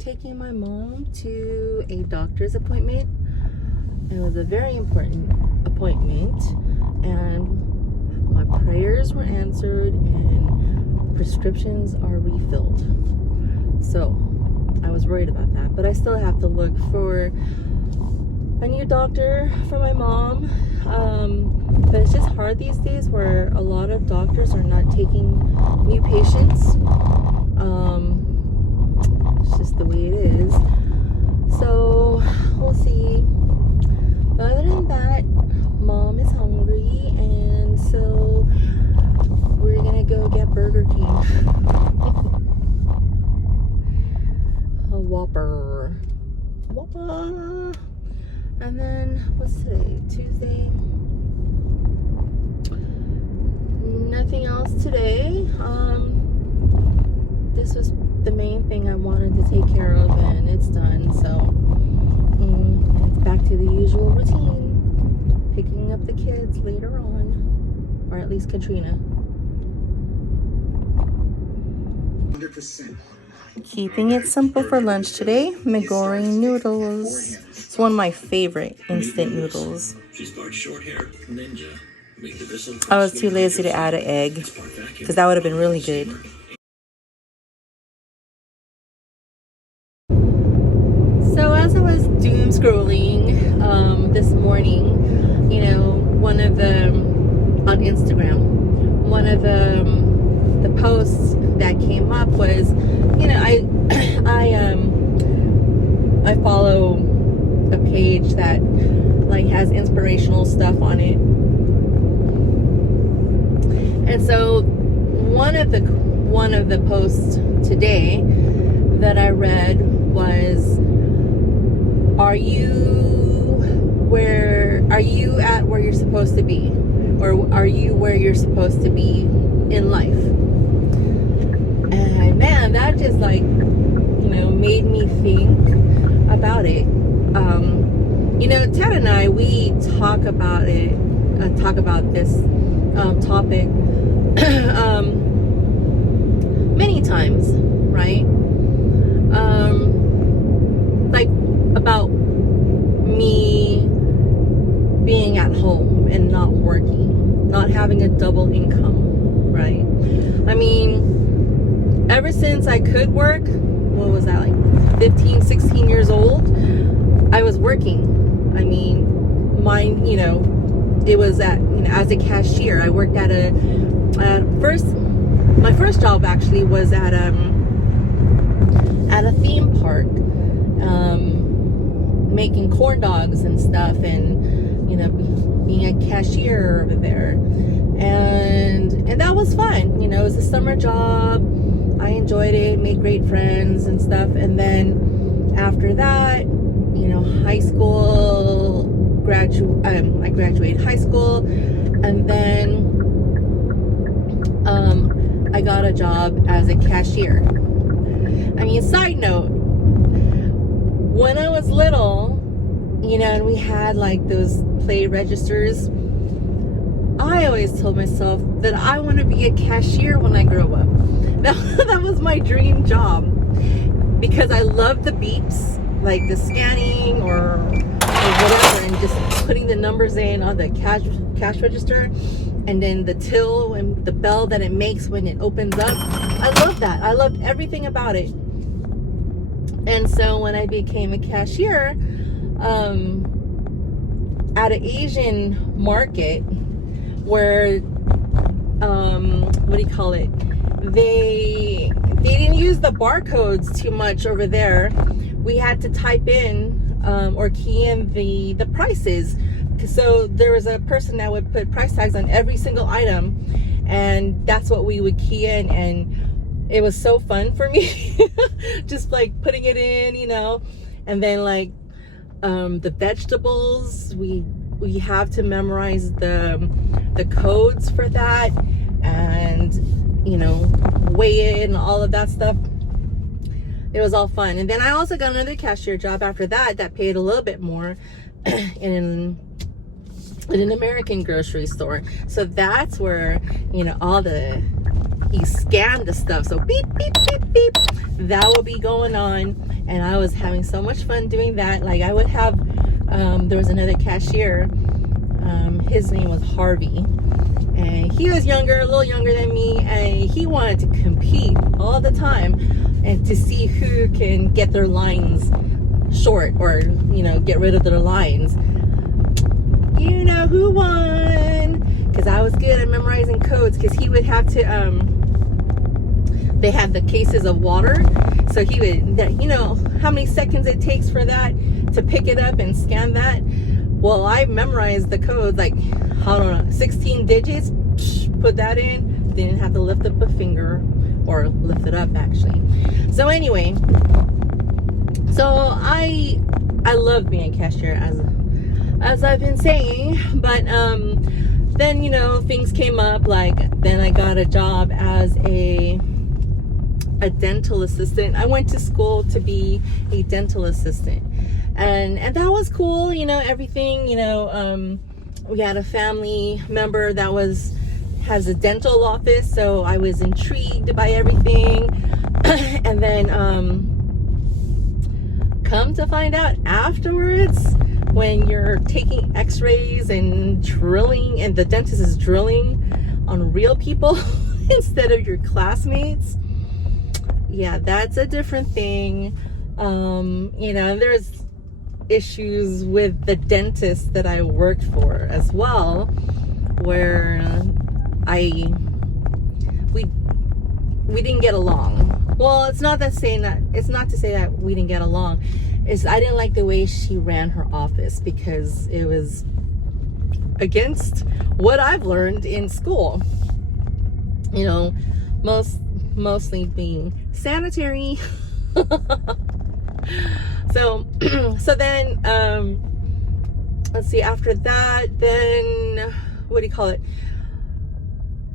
taking my mom to a doctor's appointment. It was a very important appointment, and my prayers were answered and prescriptions are refilled. So I was worried about that, but I still have to look for a new doctor for my mom. But it's just hard these days where a lot of doctors are not taking new patients. It's just the way it is. So we'll see. But other than that, mom is hungry, and so we're gonna go get Burger King. A Whopper. And then what's today? Tuesday. Nothing else today. This was the main thing I wanted to take care of, and it's done. So it's back to the usual routine, picking up the kids later on, or at least Katrina. 100%. Keeping it simple for lunch today, Megori noodles. It's one of my favorite instant noodles. I was too lazy to add an egg, because that would have been really good. So as I was doom scrolling this morning, on Instagram, one of the posts that came up was, I follow a page that like has inspirational stuff on it, and so one of the posts today that I read was, are you at where you're supposed to be, or are you where you're supposed to be in life? And man, that just made me think about it. Ted and I, we talk about this topic many times, right? About me being at home and not working, not having a double income, right? I mean, ever since I could work, what was that, like 15, 16 years old, I was working. I mean, it was as a cashier. I worked at my first job actually was at a theme park, making corn dogs and stuff, and being a cashier over there, and that was fun. It was a summer job. I enjoyed it, made great friends and stuff. And then after that, high school, I graduated high school, and then I got a job as a cashier. I mean, side note, when I was little, and we had like those play registers, I always told myself that I want to be a cashier when I grow up. That was my dream job, because I love the beeps, like the scanning or whatever, and just putting the numbers in on the cash register, and then the till and the bell that it makes when it opens up. I love that. I loved everything about it. And so when I became a cashier at an Asian market, where what do you call it? They didn't use the barcodes too much over there. We had to type in or key in the prices. So there was a person that would put price tags on every single item, and that's what we would key in. And it was so fun for me, just like putting it in, and then like the vegetables, we have to memorize the codes for that, and weigh it and all of that stuff. It was all fun. And then I also got another cashier job after that paid a little bit more in an American grocery store. So that's where you scan the stuff, so beep beep beep beep, that will be going on, and I was having so much fun doing that. Like I would have, there was another cashier, his name was Harvey, and he was younger, a little younger than me, and he wanted to compete all the time and to see who can get their lines short, or get rid of their lines. You know who won, because I was good at memorizing codes, because he would have to they had the cases of water, so he would, how many seconds it takes for that to pick it up and scan that. Well, I memorized the code, like, I don't know, 16 digits, put that in, didn't have to lift up a finger, or lift it up actually. So anyway, so I love being a cashier, as I've been saying, but then things came up, like then I got a job as a dental assistant. I went to school to be a dental assistant, and that was cool, everything. We had a family member that has a dental office, so I was intrigued by everything. And then come to find out afterwards, when you're taking x-rays and drilling, and the dentist is drilling on real people instead of your classmates, yeah, that's a different thing. There's issues with the dentist that I worked for as well, where we didn't get along. Well, it's not to say that we didn't get along. I didn't like the way she ran her office, because it was against what I've learned in school. Mostly being sanitary. So then, let's see, after that, then, what do you call it?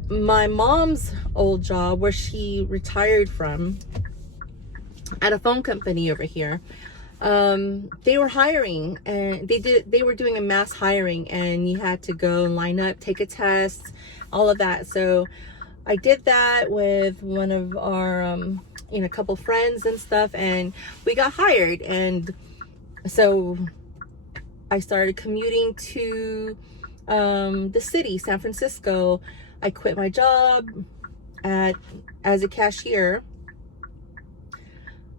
My mom's old job, where she retired from, at a phone company over here, they were hiring, and they were doing a mass hiring, and you had to go and line up, take a test, all of that. So I did that with one of our a couple friends and stuff, and we got hired. And so I started commuting to the city, San Francisco. I quit my job as a cashier,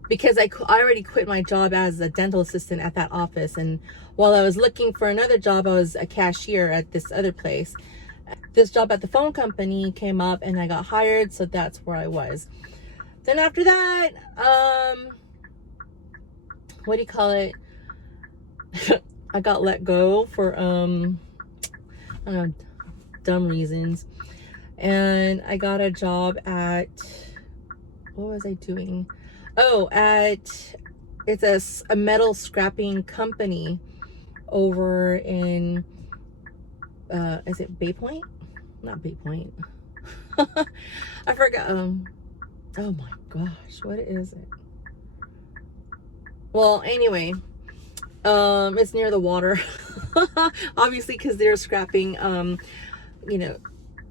because I already quit my job as a dental assistant at that office. And while I was looking for another job, I was a cashier at this other place. This job at the phone company came up, and I got hired, so that's where I was. Then after that, what do you call it? I got let go for I don't know, dumb reasons. And I got a job at, what was I doing? Oh, it's a metal scrapping company over in, is it Bay Point? Not Bay Point. I forgot. Oh my gosh, what is it? Well, anyway, it's near the water. Obviously, because they're scrapping,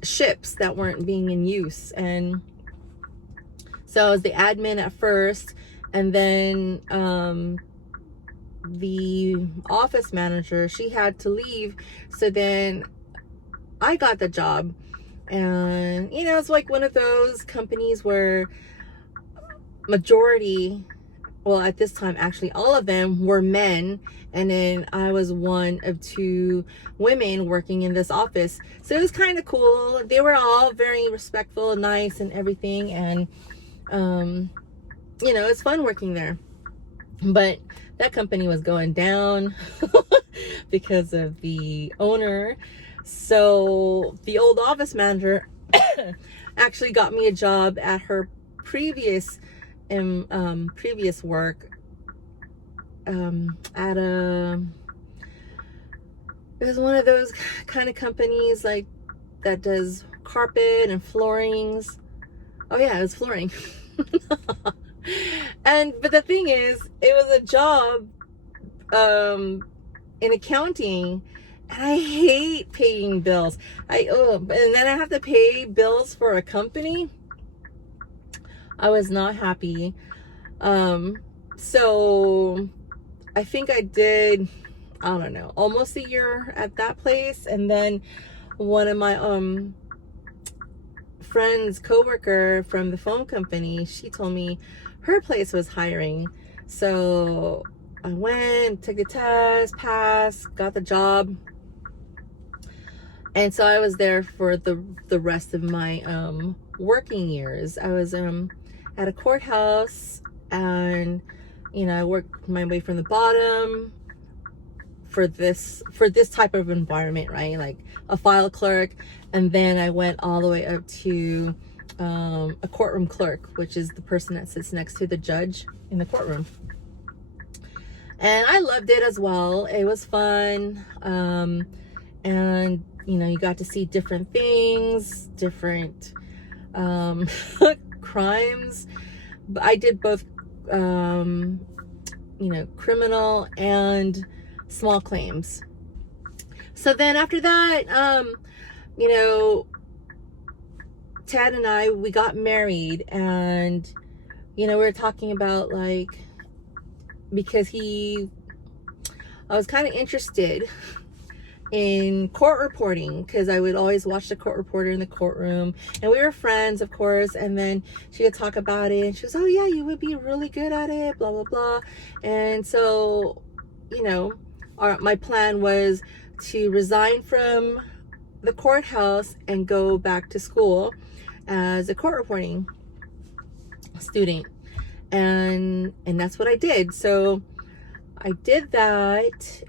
ships that weren't being in use. And so I was the admin at first, and then the office manager, she had to leave, so then I got the job. And it's like one of those companies where majority, well, at this time actually all of them were men, and then I was one of two women working in this office. So it was kind of cool. They were all very respectful and nice and everything, and it's fun working there. But that company was going down because of the owner. So the old office manager actually got me a job at her previous work, at it was one of those kind of companies like that does carpet and floorings. Oh yeah, it was flooring. But the thing is, it was a job in accounting, and I hate paying bills. And then I have to pay bills for a company. I was not happy. So I think I did, I don't know, almost a year at that place. And then one of my friend's coworker from the phone company, she told me her place was hiring. So I went, took the test, passed, got the job. And so I was there for the rest of my working years. I was at a courthouse, and I worked my way from the bottom for this type of environment, right? Like a file clerk, and then I went all the way up to a courtroom clerk, which is the person that sits next to the judge in the courtroom. And I loved it as well. It was fun. And you got to see different things, different crimes. But I did both criminal and small claims. So then after that, Ted and I, we got married, and we were talking about, like, because I was kind of interested in court reporting, because I would always watch the court reporter in the courtroom, and we were friends, of course. And then she would talk about it, and she was, oh yeah, you would be really good at it, blah blah blah. And so my plan was to resign from the courthouse and go back to school as a court reporting student, and that's what I did. So I did that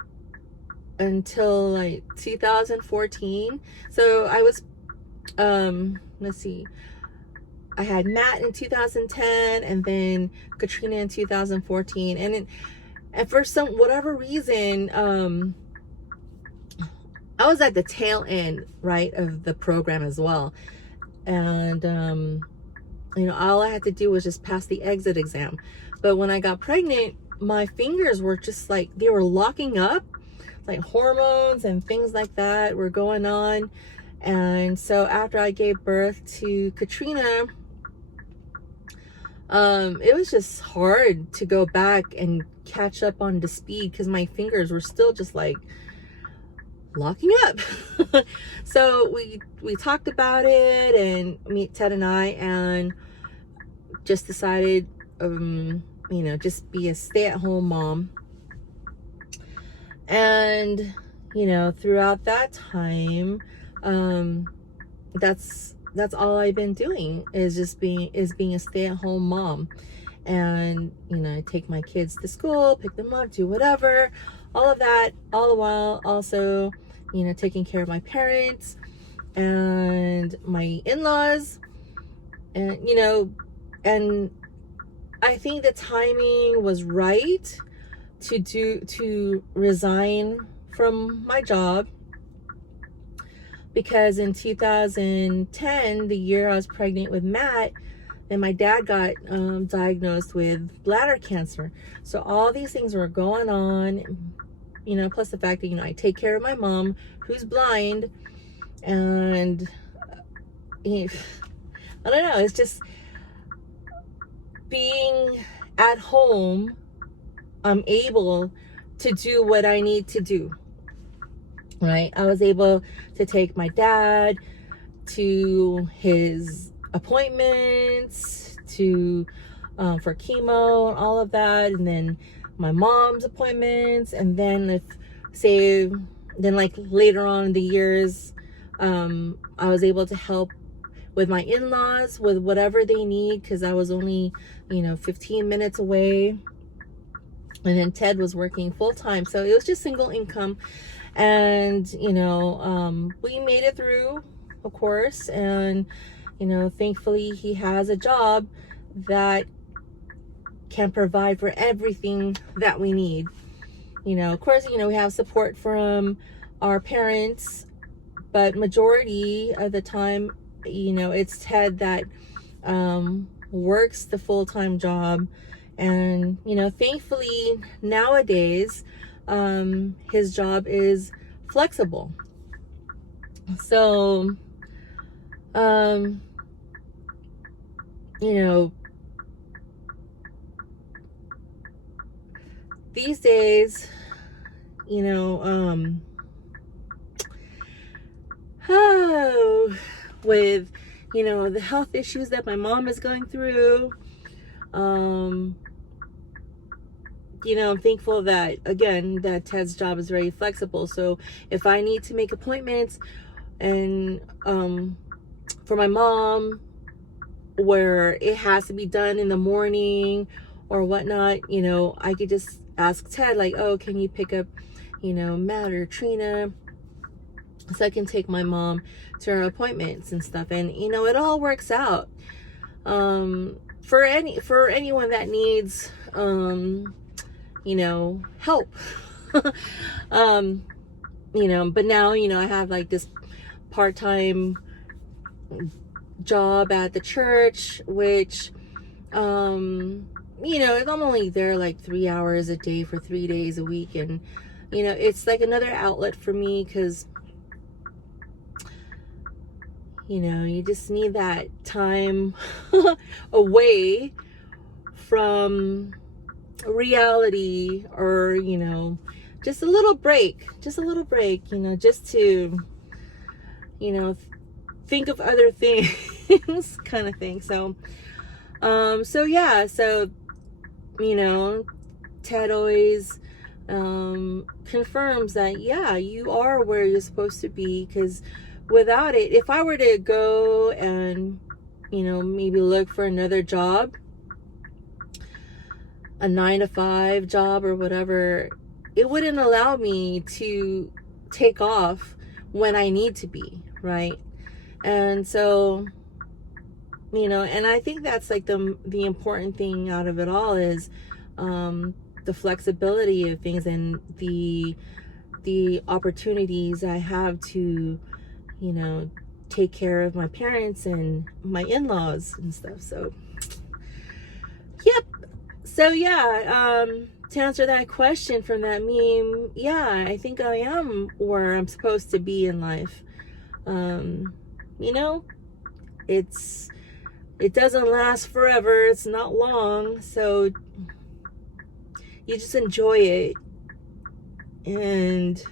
until like 2014. So I was let's see, I had Matt in 2010, and then Katrina in 2014. And for whatever reason, I was at the tail end, right, of the program as well. And all I had to do was just pass the exit exam. But when I got pregnant, my fingers were just like, they were locking up, like hormones and things like that were going on. And so after I gave birth to Katrina, it was just hard to go back and catch up on the speed, because my fingers were still just like locking up. So we talked about it, and Ted and I, and just decided just be a stay-at-home mom. And throughout that time, that's all I've been doing, is being a stay-at-home mom. And I take my kids to school, pick them up, do whatever, all of that, all the while also taking care of my parents and my in-laws. And and I think the timing was right to resign from my job, because in 2010, the year I was pregnant with Matt, then my dad got diagnosed with bladder cancer. So all these things were going on, plus the fact that I take care of my mom, who's blind. And I don't know, it's just being at home, I'm able to do what I need to do, right? I was able to take my dad to his appointments, to for chemo and all of that, and then my mom's appointments. And then like later on in the years, I was able to help with my in-laws with whatever they need, because I was only 15 minutes away. And then Ted was working full-time, so it was just single income. And we made it through, of course. And thankfully he has a job that can provide for everything that we need. Of course, we have support from our parents, but majority of the time, it's Ted that works the full-time job. And thankfully nowadays, his job is flexible. So these days, you know, with, you know, the health issues that my mom is going through, you know, I'm thankful that, again, that Ted's job is very flexible. So if I need to make appointments and for my mom, where it has to be done in the morning or whatnot, you know, I could just ask Ted, like, oh, can you pick up, you know, Matt or Trina, so I can take my mom to her appointments and stuff. And, you know, it all works out. For anyone that needs, you know, help. You know, but now, you know, I have like this part-time job at the church, which, you know, I'm only there like 3 hours a day for 3 days a week. And, you know, it's like another outlet for me, because, you know, you just need that time away from reality, or, you know, just a little break, you know, just to, you know, think of other things kind of thing. So yeah, so, you know, Ted always confirms that, yeah, you are where you're supposed to be, because without it, if I were to go and, you know, maybe look for another job, a 9-to-5 job or whatever, it wouldn't allow me to take off when I need to be, right? And so, you know, and I think that's like the important thing out of it all is the flexibility of things, and the opportunities I have to, you know, take care of my parents and my in-laws and stuff. So yep. So yeah, to answer that question from that meme, yeah, I think I am where I'm supposed to be in life. You know, it doesn't last forever. It's not long. So you just enjoy it, and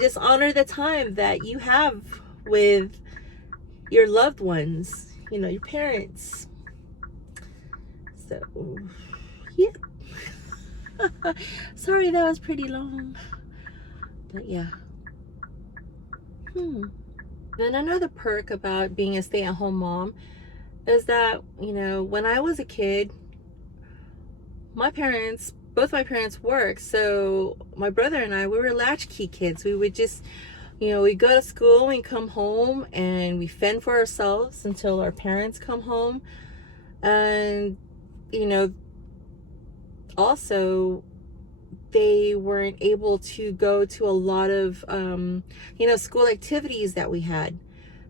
just honor the time that you have with your loved ones, you know, your parents. So, yeah. Sorry, that was pretty long. But yeah. Then another perk about being a stay-at-home mom is that, you know, when I was a kid, both my parents worked. So my brother and I, we were latchkey kids. We would just, you know, we go to school and come home, and we fend for ourselves until our parents come home. And, you know, also, they weren't able to go to a lot of, you know, school activities that we had.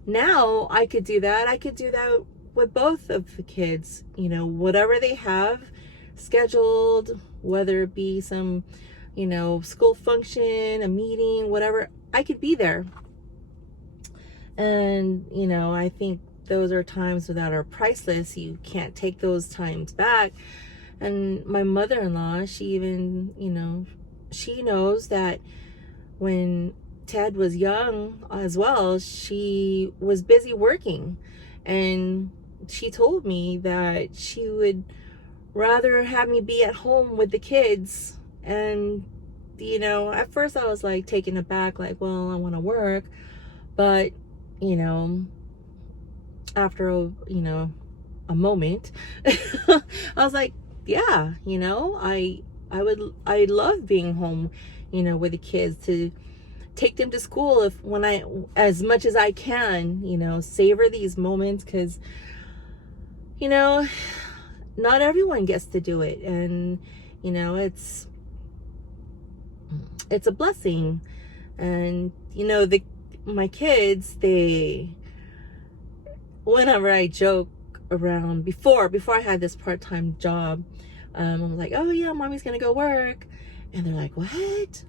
Now I could do that. I could do that with both of the kids, you know, whatever they have scheduled, whether it be some, you know, school function, a meeting, whatever, I could be there. And, you know, I think those are times that are priceless. You can't take those times back. And my mother-in-law, she even, you know, she knows that when Ted was young as well, she was busy working. And she told me that she would rather have me be at home with the kids. And, you know, at first I was like taken aback, like, well, I want to work. But, you know, after, you know, a moment, I was like, yeah, you know, I love being home, you know, with the kids, to take them to school as much as I can, you know, savor these moments, because, you know, not everyone gets to do it. And, you know, it's a blessing. And, you know, my kids, whenever I joke around, before I had this part-time job, I'm like, oh yeah, mommy's gonna go work. And they're like, what?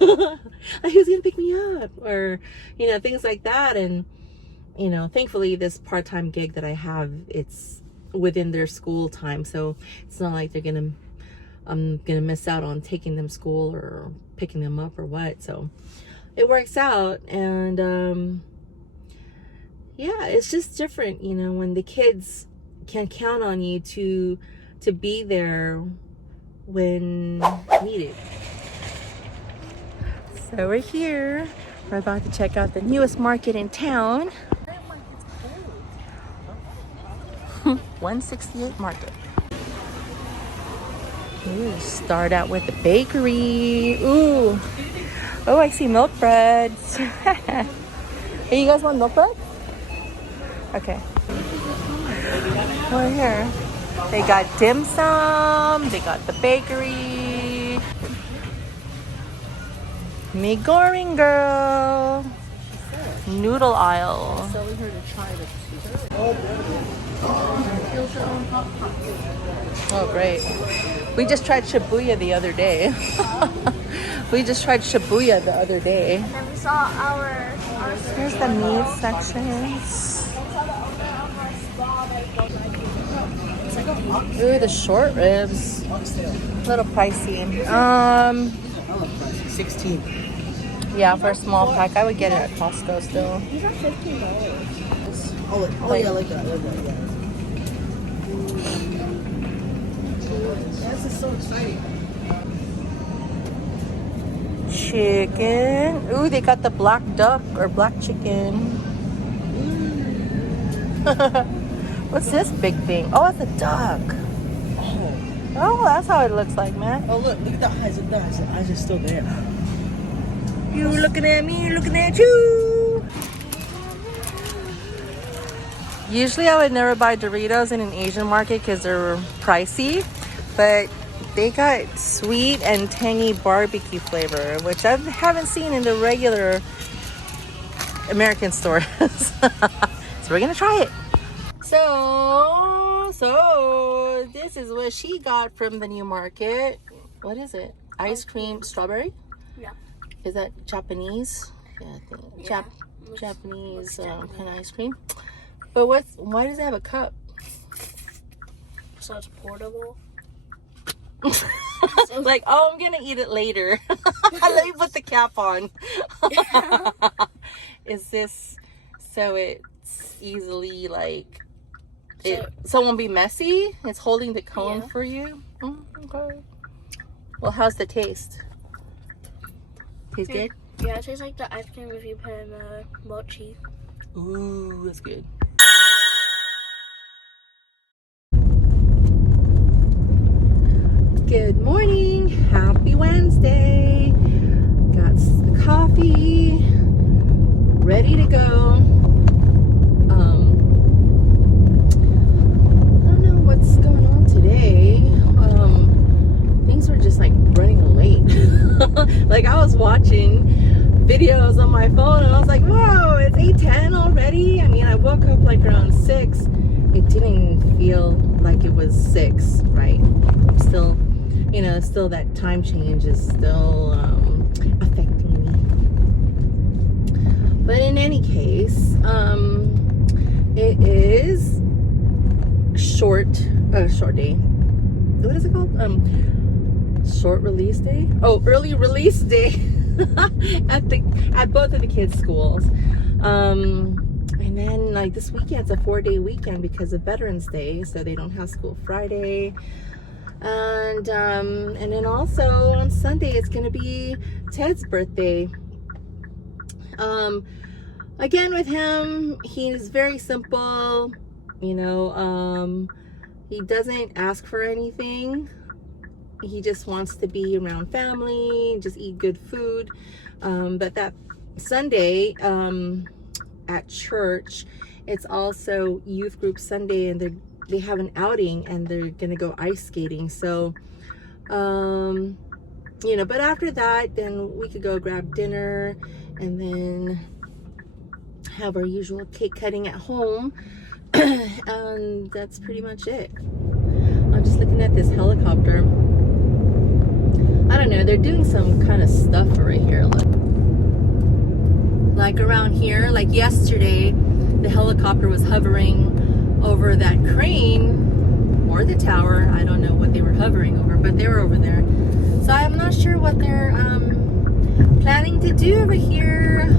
Like, who's gonna pick me up? Or, you know, things like that. And, you know, thankfully this part-time gig that I have, it's within their school time, so it's not like they're gonna I'm gonna miss out on taking them to school or picking them up or what. So it works out. And yeah, it's just different, you know, when the kids can count on you to be there when needed. So we're here. We're about to check out the newest market in town. 168 Market. Ooh, start out with the bakery. Ooh. Oh, I see milk breads. Hey, you guys want milk bread? Okay. We're here. They got dim sum. They got the bakery. Me goring girl. Noodle aisle. Selling her to try to Oh, great. We just tried Shibuya the other day. We just tried Shibuya the other day. And we saw our Here's the meat sections. Ooh, the short ribs. A little pricey. 16. Yeah, for a small pack, I would get it at Costco still. these are $15. Oh yeah, I like that. Yeah. This is so exciting. Chicken. Ooh, they got the black duck or black chicken. What's this big thing? Oh, it's a duck. Oh, that's how it looks like, man. Oh look at the eyes. Look at the eyes. The eyes are still there. You looking at me, looking at you. Usually I would never buy Doritos in an Asian market because they're pricey, but they got sweet and tangy barbecue flavor, which I haven't seen in the regular American stores. So we're gonna try it. So this is what she got from the new market. What is it? Ice cream, strawberry? Yeah. Is that Japanese? Yeah, I think. Yeah. Japanese Japanese. kind of ice cream. But why does it have a cup? So it's portable. Like, oh, I'm gonna eat it later. Let me put the cap on. Is this so it's easily like so it won't be messy? It's holding the cone Yeah. for you. Okay. Well, how's the taste? Tastes good? Yeah, it tastes like the ice cream if you put in mochi. Ooh, that's good. Good morning. Happy Wednesday. Got the coffee ready to go. I don't know what's going on today. Things were just like running late. Like I was watching videos on my phone and I was like, whoa, it's 8:10 already. I mean, I woke up like around 6. It didn't feel like it was 6, right? I'm still, you know, still that time change is still affecting me. But in any case, it is short day. What is it called? Short release day? Oh, early release day at both of the kids' schools. And then like this weekend's a 4-day weekend because of Veterans Day, so they don't have school Friday. And then also on Sunday it's gonna be Ted's birthday. Again with him, he's very simple, you know, he doesn't ask for anything. He just wants to be around family, just eat good food. But that Sunday at church, it's also youth group Sunday, and they have an outing and they're gonna go ice skating. So you know, but after that then we could go grab dinner and then have our usual cake cutting at home. And that's pretty much it. I'm just looking at this helicopter. I don't know, they're doing some kind of stuff right here. Like around here, like yesterday, the helicopter was hovering over that crane or the tower. I don't know what they were hovering over, but they were over there. So I'm not sure what they're planning to do over here.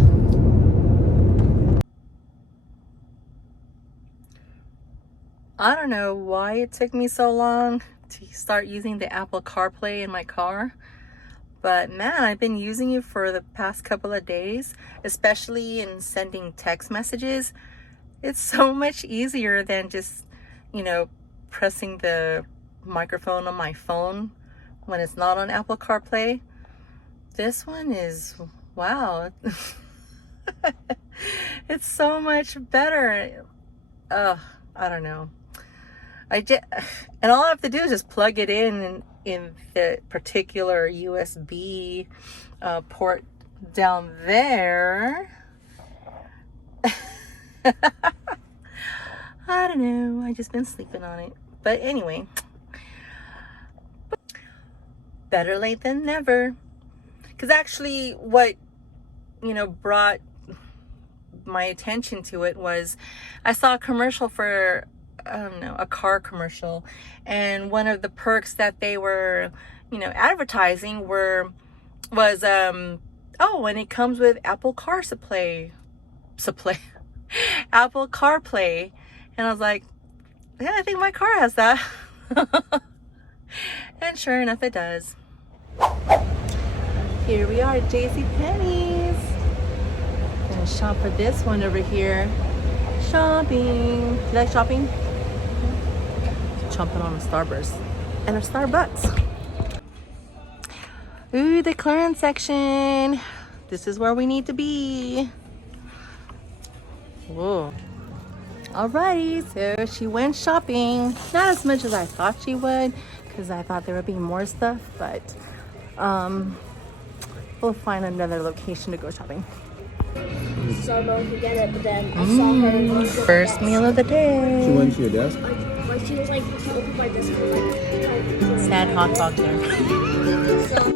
I don't know why it took me so long to start using the Apple CarPlay in my car. But man, I've been using it for the past couple of days, especially in sending text messages. It's so much easier than just, you know, pressing the microphone on my phone when it's not on Apple CarPlay. This one is, wow. It's so much better. I don't know. And all I have to do is just plug it in the particular USB port down there. I don't know. I just been sleeping on it. But anyway, better late than never. Because actually what, you know, brought my attention to it was I saw a commercial for, I don't know, a car commercial. And one of the perks that they were, you know, advertising was, oh, and it comes with Apple Apple CarPlay. And I was like, yeah, I think my car has that. And sure enough, it does. Here we are at JCPenney's. Gonna shop for this one over here. Shopping. You like shopping? Chomping on a Starburst and a Starbucks. Ooh, the clearance section. This is where we need to be. Whoa. Alrighty, so she went shopping. Not as much as I thought she would, because I thought there would be more stuff, but we'll find another location to go shopping. So I'm going to get it, but then I saw her. First meal of the day. She went to your desk? Like she was like, she opened my desk and was like, Sad hot dog there. so